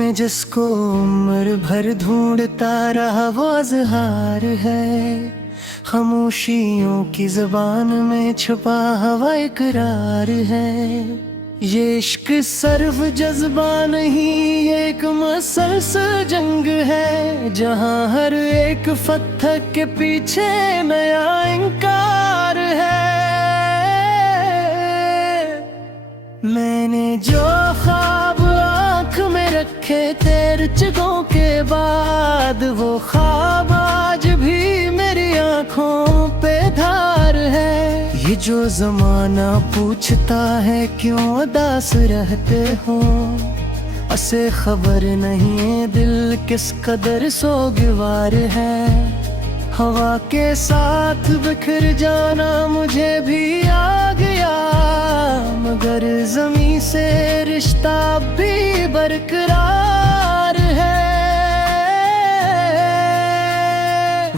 मैं जिसको उम्र भर ढूंढता रहा वो अज़हार है। खामोशियों की ज़बान में छुपा हवा इकरार है। ये इश्क सर्व जज्बा नहीं, ये एक मसलसल जंग है, जहाँ हर एक पत्थर के पीछे नया इनकार है। मैंने जो ख्वाब आँख में रखे थे रुचकों के बाद, वो ख्वाब आज भी मेरी आँखों पे धार है। ये जो ज़माना पूछता है क्यों उदास रहते हो, उसे खबर नहीं है दिल किस कदर सोगवार है। हवा के साथ बिखर जाना मुझे भी आ गया, मगर ज़मीं से रिश्ता भी बरकरार है।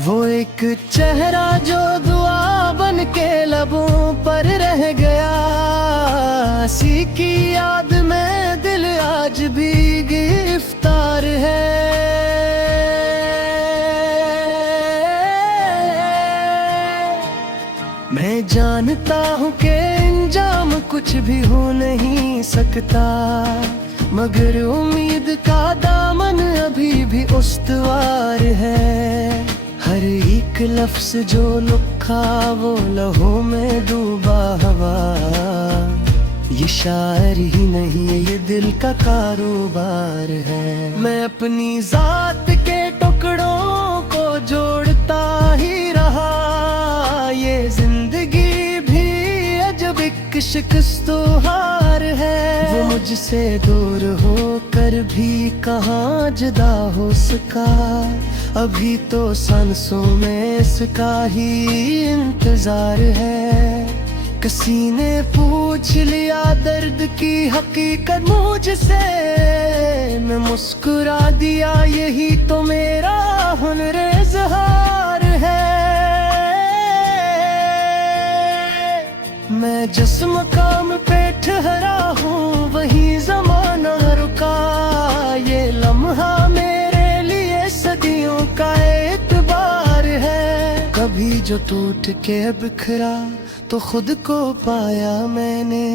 वो एक चेहरा जो दुआ बन के लबों पर रह गया, उसी की याद में दिल आज भी गिरफ्तार है। मैं जानता हूँ कि इंजाम कुछ भी हो नहीं सकता, मगर उम्मीद का दामन अभी भी उस्तवार है। हर एक लफ्ज़ जो लिखा वो लहू में डूबा हवा, ये शायर ही नहीं ये दिल का कारोबार है। मैं अपनी ज़ात के टुकड़ों को जोड़ता ही रहा, ये जिंदगी भी अजब एक शिकस्तोहार है। वो मुझसे दूर होकर भी कहाँ जुदा हो सका, अभी तो सांसों में इसका ही इंतजार है। किसी ने पूछ लिया दर्द की हकीकत मुझसे, मैं मुस्कुरा दिया यही तो मेरा हुनर इज़हार है। मैं जिस मकाम पे ठहरा हूँ वही ज़माना रुका, ये लम्हा मेरे लिए सदियों का एतबार है। कभी जो टूट के बिखरा तो खुद को पाया मैंने,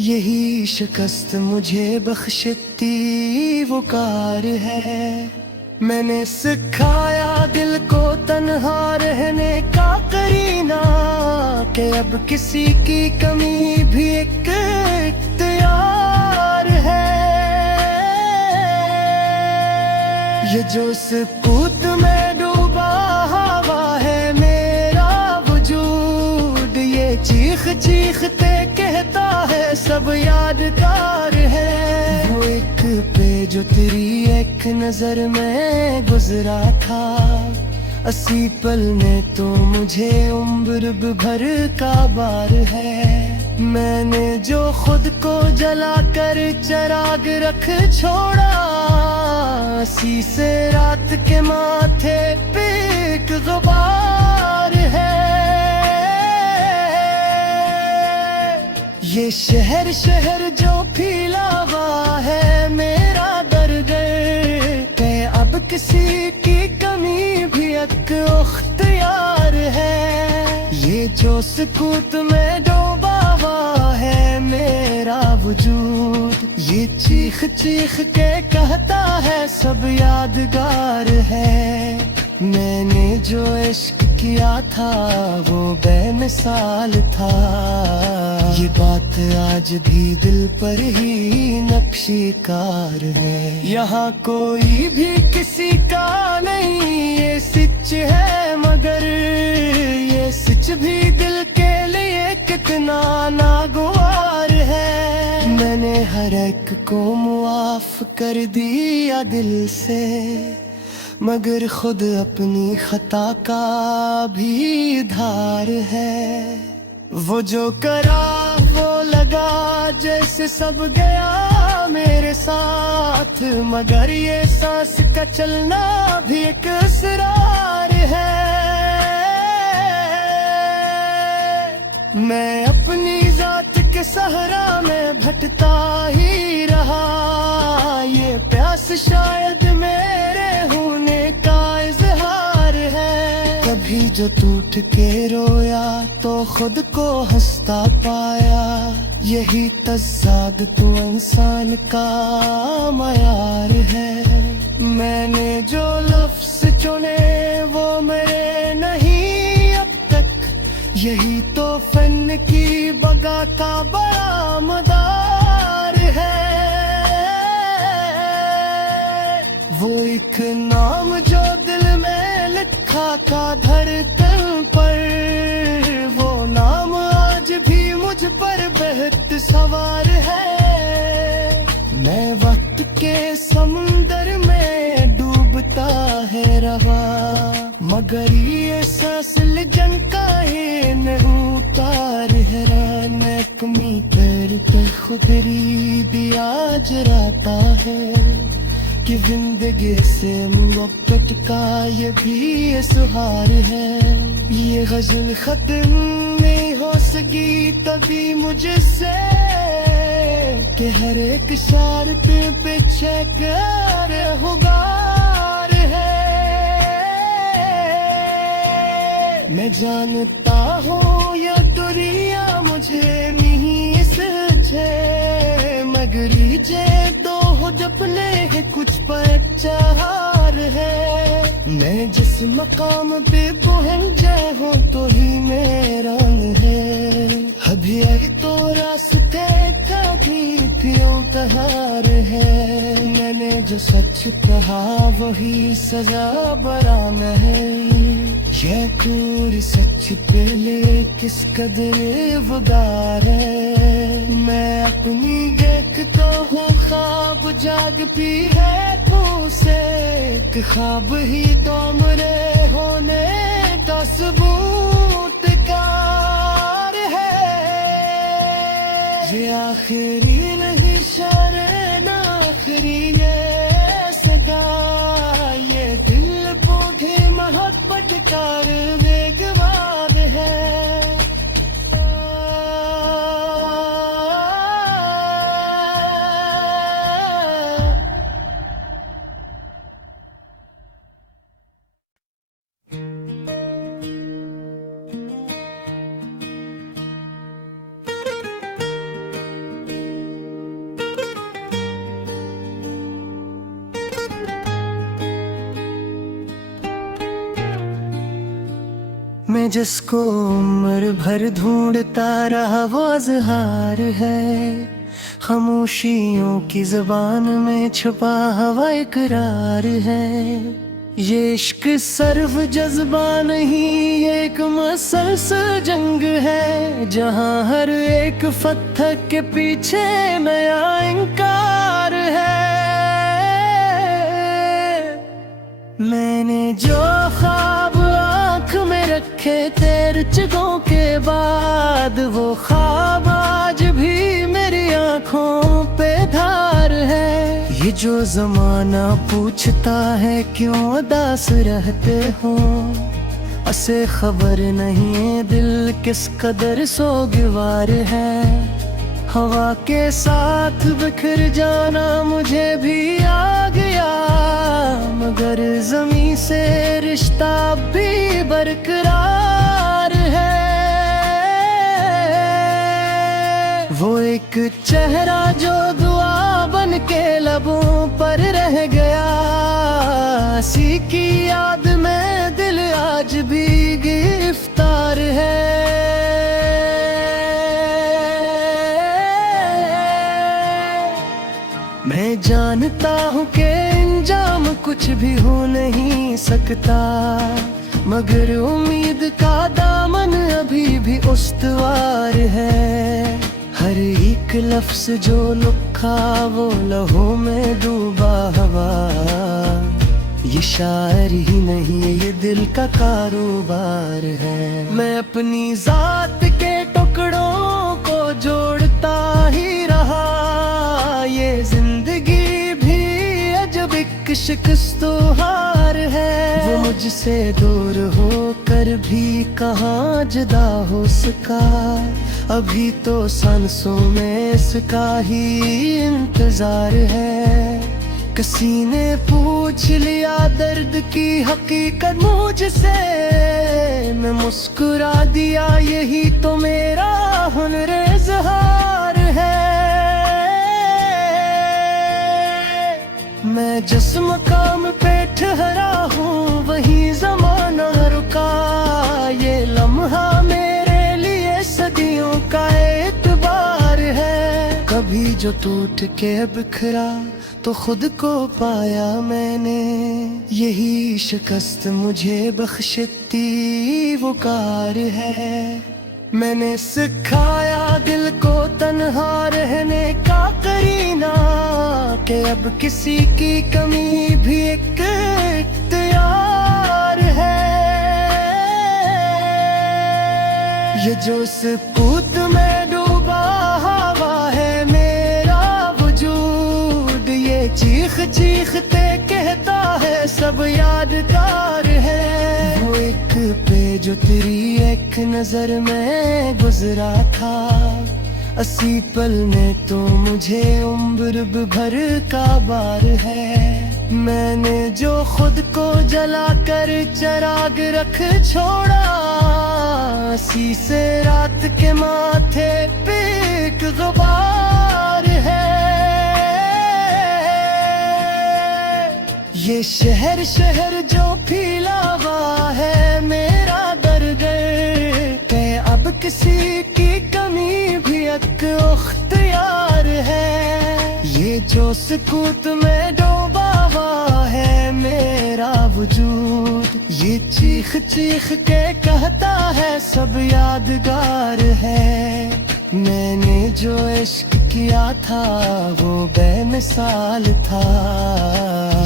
यही शिकस्त मुझे बख्शती वो कार है। मैंने सिखाया दिल को तन्हा रहने का करीना, कि अब किसी की कमी भी एक इख्तियार है। ये जो सुकूत में डूबा हवा है मेरा वजूद, ये चीख चीखते कहता है सब यादगार है। वो एक पे जो तेरी एक नजर में गुजरा था, 80 पल ने तो मुझे उम्र भर का बार है। मैंने जो खुद को जला कर चराग रख छोड़ा, 80 से रात के माथे पे एक गुबार है। ये शहर शहर जो फैला हुआ है मेरा दर्द, के अब किसी की कमी भी एक उख्तियार है। ये जो सुकूत में डूबा हुआ है मेरा वजूद, ये चीख चीख के कहता है सब यादगार है। मैंने जो इश्क किया था वो बेमिसाल था, ये बात आज भी दिल पर ही नक्शीकार है। यहाँ कोई भी किसी का नहीं ये सच है, मगर ये सच भी दिल के लिए कितना नागवार है। मैंने हर एक को मुआफ कर दिया दिल से, मगर खुद अपनी खता का भी धार है। वो जो करा वो लगा जैसे सब गया मेरे साथ, मगर ये सांस का चलना भी एक असरार है। मैं अपनी जात के सहरा में भटता ही रहा, ये प्यास शायद मेरे होने का इजहार है। कभी जो टूट के रोया तो खुद को हंसता पाया, यही तज़ाद तो इंसान का मयार है। मैंने जो लफ्ज़ चुने वो मेरे नहीं अब तक, यही तो फन की बगा का बड़ा मदार है। वो एक नाम जो दिल में लिखा था धड़कन पर, वो नाम आज भी मुझ पर बेहद सवार है। मैं वक्त के समुंदर में डूबता है रहा, मगर ये सासिल जंग का ये नहीं उतार है। नकमी करते खुदरी दिया जराता है कि जिंदगी से मोहब्बत का ये भी इज़हार है। ये गज़ल खत्म नहीं हो सकी तभी मुझसे कि हर एक शार पे पीछे कर हुगार है। मैं जानता हूँ ये दुनिया मुझे नहीं समझे, मगर जे दो हो जपने है कुछ पर चार है। मैं जिस मकाम पे पहुँच जाए हूँ तो ही मेरा है, अभी आई तो रास्ते का भी कहार है। मैंने जो सच कहा वही सजा बराम है, ये पूरी सच पहले किस कदर वदार है। मैं अपनी देखता हूँ ख्वाब जाग भी है तुझसे, कि ख्वाब ही तो मेरे होने का सबूत कार है। ये आखिरी नहीं शरण आखिरी ये सदा, ये दिल बोधे मोहब्बत कार वेगवान है। मैं जिसको उम्र भर ढूंढता रहा वो अज़हार है, खामोशियों की ज़बान में छुपा हुआ इकरार है। ये इश्क सर्व जज्बा नहीं ये एक मसलसल जंग है, जहाँ हर एक पत्थर के पीछे नया इनकार है। मैंने जो ख्वाब आँख में रखे तेरे चुगों के बाद, वो ख्वाब आज भी मेरी आँखों पे धार है। ये जो ज़माना पूछता है क्यों उदास रहते हो, उसे खबर नहीं दिल किस कदर सोगवार है। हवा के साथ बिखर जाना मुझे भी आ गया, मगर ज़मीं से रिश्ता भी बरकरार है। वो एक चेहरा जो दुआ बन के लबों पर रह गया, इसी की याद में दिल आज भी गिरफ्तार है। मैं जानता हूँ कि इंजाम कुछ भी हो नहीं सकता, मगर उम्मीद का दामन अभी भी उस्तवार है। हर एक लफ्ज़ जो लिखा वो लहू में डूबा हवा, ये शायर ही नहीं ये दिल का कारोबार है। मैं अपनी ज़ात के टुकड़ों को जोड़ता ही रहा, ये जिंदगी भी अजब एक शिकस्त हार है। वो मुझसे दूर होकर भी कहाँ जुदा हो सका, अभी तो सांसों में इसका ही इंतजार है। किसी ने पूछ लिया दर्द की हकीकत मुझसे, मैं मुस्कुरा दिया यही तो मेरा हुनर इज़हार है। मैं जिस मकाम पे ठहरा हूँ वहीं ज़माना रुका, ये लम्हा मेरे लिए सदियों का एतबार है। कभी जो टूट के बिखरा तो खुद को पाया मैंने, यही शिकस्त मुझे बख्शती वकार है। मैंने सिखाया दिल को तन्हा रहने का करीना, कि अब किसी की कमी भी एक इख्तियार है। ये जो सुकूत में डूबा हवा है मेरा वजूद, ये चीख चीखते कहता है सब यादगार है। वो एक पे जो तेरी एक नजर में गुजरा था, 80 पल में तो मुझे उम्र भर का बार है। मैंने जो खुद को जला कर चिराग रख छोड़ा, 80 से रात के माथे पे एक गुबार है। ये शहर शहर जो फैला हुआ है मेरा दर्द, के अब किसी की कमी भी एक इख्तियार है। ये जो सुकूत में डूबा हुआ है मेरा वजूद, ये चीख चीख के कहता है सब यादगार है। मैंने जो इश्क किया था वो बेमिसाल था,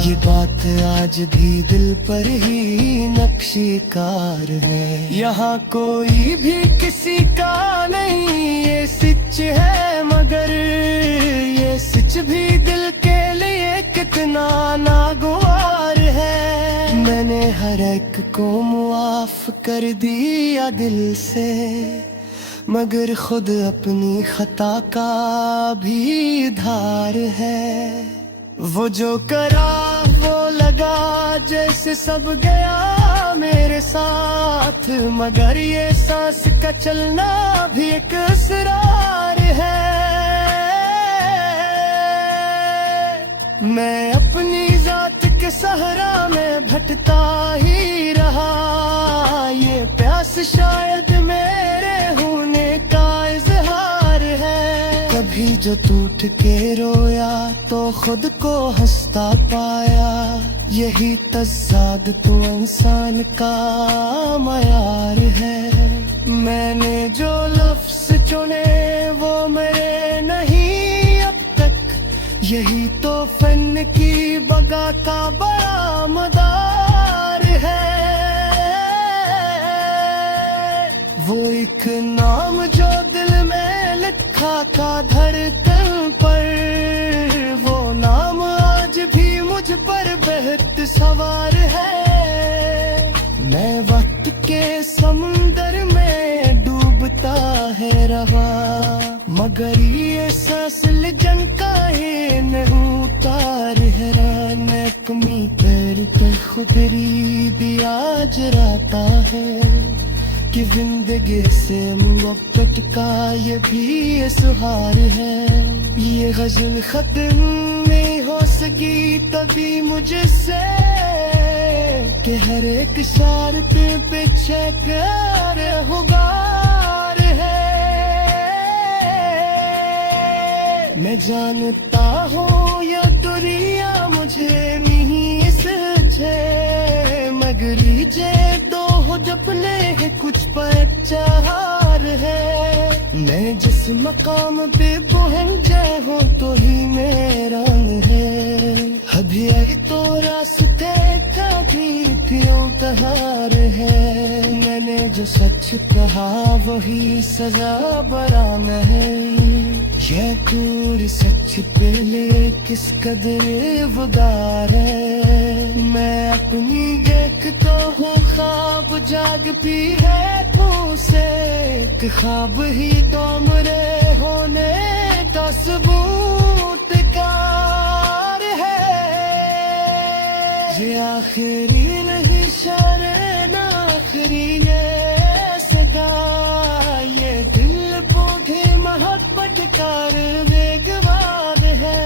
ये बात आज भी दिल पर ही नक्शीकार है। यहाँ कोई भी किसी का नहीं ये सच है, मगर ये सच भी दिल के लिए कितना नागवार है। मैंने हर एक को मुआफ कर दिया दिल से, मगर खुद अपनी खता का भी धार है। वो जो करा वो लगा जैसे सब गया मेरे साथ, मगर ये सांस का चलना भी एक असरार है। मैं अपनी जात के सहरा में भटका ही रहा, ये प्यास शायद मेरे होने का इजहार है। कभी जो टूट के रोया तो खुद को हंसता पाया, यही तज़ाद तो इंसान का मयार है। मैंने जो लफ्ज़ चुने वो मेरे नहीं अब तक, यही तो फन की बगा का बड़ा मदार है। वो एक नाम जो दिल में लिखा था धड़कन पर, वो नाम आज भी मुझ पर बेहद सवार है। मैं वक्त के समुंदर में डूबता है रहा, मगर ये सांस लिजन का ये नहीं उतार है। मैं कमी करके खुद भी आज राता है, कि जिंदगी से मोहब्बत का ये भी सुहार है। ये गजल खत्म नहीं हो सकी तभी मुझसे, कि हर एक शार पे पीछे कर हुगार है। मैं जानता हूँ ये दुनिया मुझे नहीं समझे, मगर जे दो हो जपने है कुछ पहचार है। मैं जिस मकाम पे पहुंच हूँ तो ही मेरा है, अभी आई तो रास्ते का भी तहार है। मैंने जो सच कहा वही सजा बराम है, ये पूरी सच पहले किस कदर वदार है। मैं अपनी देखता हूँ ख्वाब जाग भी है तुझसे, एक ख्वाब ही तो मेरे होने का सबूत कार है। आखिरी नहीं शरे ना आखिरी ये सदा, ये दिल बोधे मोहब्बत कार वेगवान है।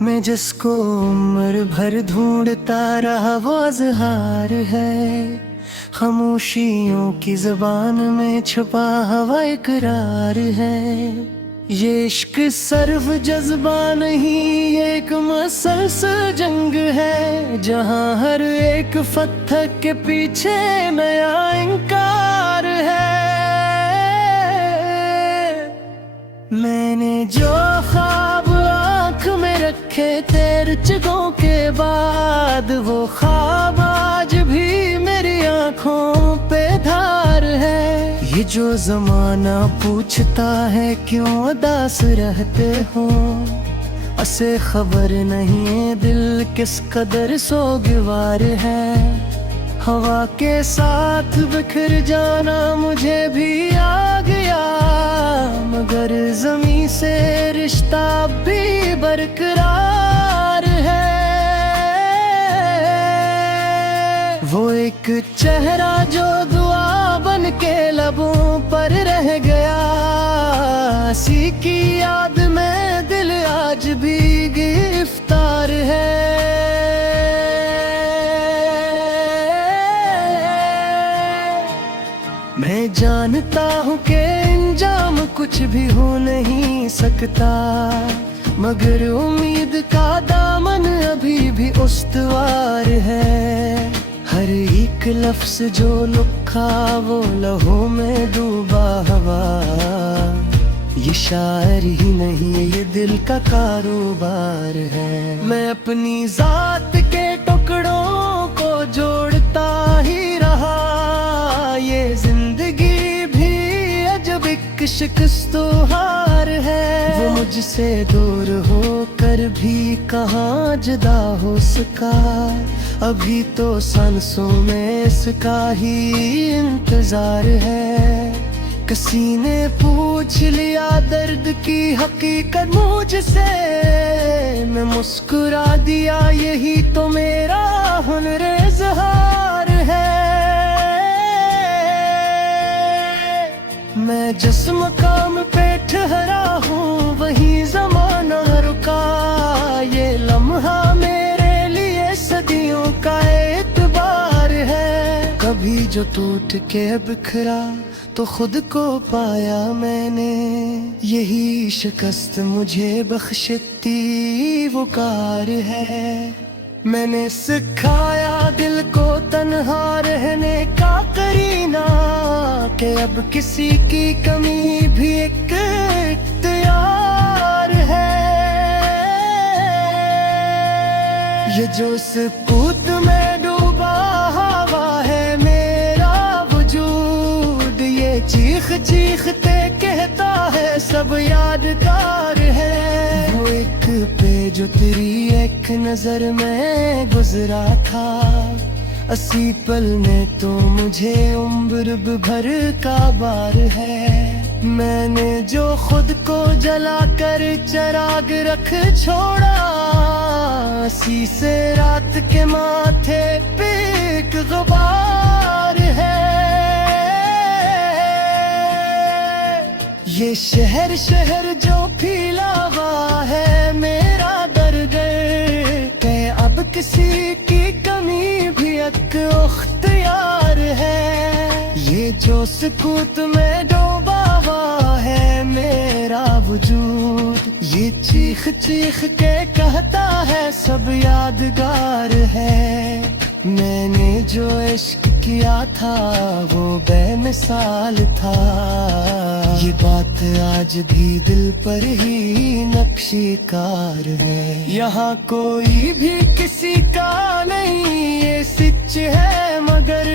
मैं जिसको उम्र भर ढूंढता रहा वो अज़हार है, खामोशियों की ज़बान में छुपा हुआ इकरार है। ये इश्क सर्व जज्बा नहीं, ये एक मुसलसल जंग है, जहाँ हर एक पत्थर के पीछे नया इनकार है। मैंने जो ख्वाब आँख में रखे तेरे चिगों के बाद, वो ख्वाब आज भी मेरी आँखों पे धार है। ये जो जमाना पूछता है क्यों उदास रहते हो, उसे खबर नहीं दिल किस कदर सोगवार है। हवा के साथ बिखर जाना मुझे भी आ गया, मगर ज़मीं से रिश्ता भी बरकरार है। वो एक चेहरा जो दुआ बन के लबों पर रह गया, उसी की याद में दिल आज भी गिरफ्तार है। मैं जानता हूँ कि इंजाम कुछ भी हो नहीं सकता, मगर उम्मीद का दामन अभी भी उस्तवार है। हर एक लफ्ज़ जो लिखा वो लहू में डूबा हवा, ये शायर ही नहीं ये दिल का कारोबार है। मैं अपनी जात के टुकड़ों को जोड़ता ही रहा, ये जिंदगी भी अजब एक शिकस्तो हार है। वो मुझसे दूर होकर भी कहाँ जुदा हो सका, अभी तो सांसों में इसका ही इंतजार है। किसी ने पूछ लिया दर्द की हकीकत मुझसे, मैं मुस्कुरा दिया यही तो मेरा हुनर इज़हार है। मैं जिस मकाम पे ठहरा हूँ वहीं ज़माना रुका, ये लम्हा मेरे लिए सदियों का एतबार है। कभी जो टूट के बिखरा तो खुद को पाया मैंने, यही शिकस्त मुझे बख्शती वो कार है। मैंने सिखाया दिल को तन्हा रहने का करीना, कि अब किसी की कमी भी एक इख्तियार है। ये जो सुकूत में डूबा हवा है मेरा वजूद, ये चीख चीखते कहता है सब यादगार है। वो एक पे जो तेरी एक नजर में गुजरा था, 80 पल में तो मुझे उम्र भर का बार है। मैंने जो खुद को जला कर चिराग रख छोड़ा, 80 से रात के माथे पे एक गुबार है। ये शहर शहर जो फैला हुआ है मेरा दर्द, के अब किसी की कमी भी एक अख्तियार है। ये जो सुकूत में डूबा हुआ है मेरा वजूद, ये चीख चीख के कहता है सब यादगार है। मैंने जो इश्क किया था वो बेमिसाल था। ये बात आज भी दिल पर ही नक्शीकार है। यहाँ कोई भी किसी का नहीं, ये सच है मगर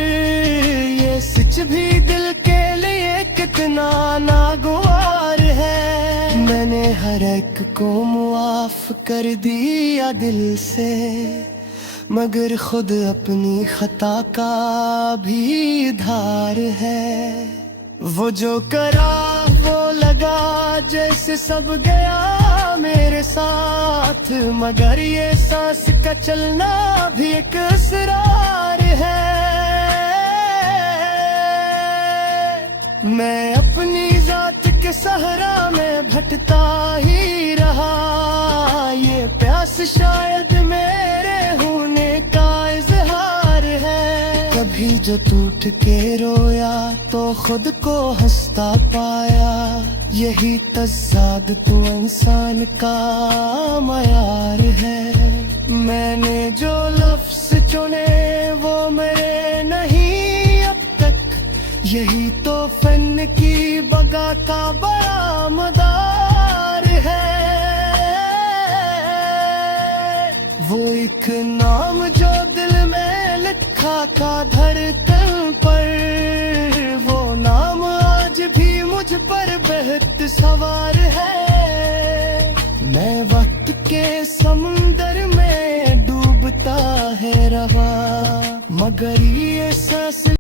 ये सच भी दिल के लिए कितना नागवार है। मैंने हर एक को मुआफ कर दिया दिल से, मगर खुद अपनी खता का भी धार है। वो जो करा वो लगा जैसे सब गया मेरे साथ, मगर ये सांस का चलना भी एक असरार है। मैं अपनी जात के सहरा में भटता ही रहा, ये प्यास शायद मेरे होने का इजहार है। कभी जो टूट के रोया तो खुद को हंसता पाया, यही तज़ाद तो इंसान का मयार है। मैंने जो लफ्ज़ चुने वो मेरे नहीं अब तक, यही तो फन की बगा का बड़ा मदार है। वो एक नाम जो दिल में लिखा था धड़कन पर, वो नाम आज भी मुझ पर बेहद सवार है।